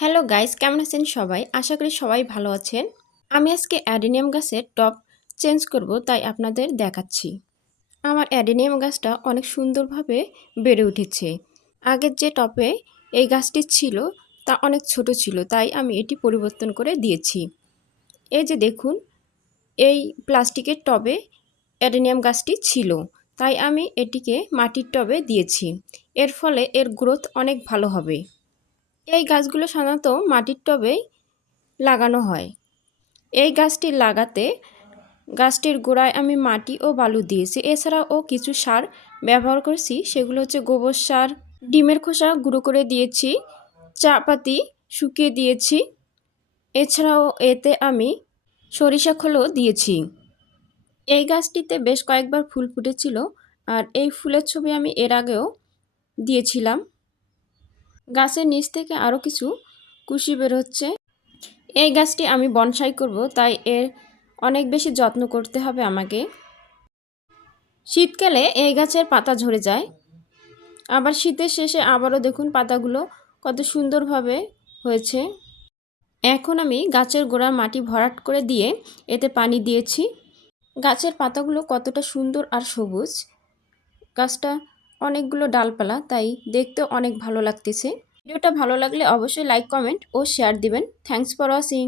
Hello guys, কেমন আছেন সবাই? আশা করি সবাই ভালো আছেন। আমি আজকে অ্যাডেনিয়াম গাছের টব চেঞ্জ করব, তাই আপনাদের দেখাচ্ছি। আমার অ্যাডেনিয়াম গাছটা অনেক সুন্দরভাবে বেড়ে উঠেছে। আগের যে টবে এই গাছটি ছিল তা অনেক ছোট ছিল, তাই আমি এটি পরিবর্তন করে দিয়েছি। এই যে দেখুন, এই প্লাস্টিকের টবে অ্যাডেনিয়াম গাছটি ছিল, তাই আমি এটিকে মাটির টবে দিয়েছি। এর ফলে এর গ্রোথ অনেক ভালো হবে। এই গাছগুলো সাধারণত মাটির টবেই লাগানো হয়। এই গাছটি লাগাতে গাছটির গোড়ায় আমি মাটি ও বালু দিয়েছি। এছাড়াও কিছু সার ব্যবহার করেছি, সেগুলো হচ্ছে গোবর সার, ডিমের খোসা গুঁড়ো করে দিয়েছি, চা পাতি শুকিয়ে দিয়েছি। এছাড়াও এতে আমি সরিষা খোলও দিয়েছি। এই গাছটিতে বেশ কয়েকবার ফুল ফুটেছিল, আর এই ফুলের ছবি আমি এর আগেও দিয়েছিলাম। গাছের নিচ থেকে আরও কিছু কুশি বের হচ্ছে। এই গাছটি আমি বনসাই করব, তাই এর অনেক বেশি যত্ন করতে হবে আমাকে। শীতকালে এই গাছের পাতা ঝরে যায়, আবার শীতের শেষে আবারও দেখুন পাতাগুলো কত সুন্দরভাবে হয়েছে। এখন আমি গাছের গোড়া মাটি ভরাট করে দিয়ে এতে পানি দিয়েছি। গাছের পাতাগুলো কতটা সুন্দর আর সবুজ। গাছটা অনেকগুলো ডালপালা, তাই দেখতে অনেক ভালো লাগতেছে। ভিডিওটা ভালো লাগলে অবশ্যই লাইক, কমেন্ট ও শেয়ার দিবেন। Thanks for watching.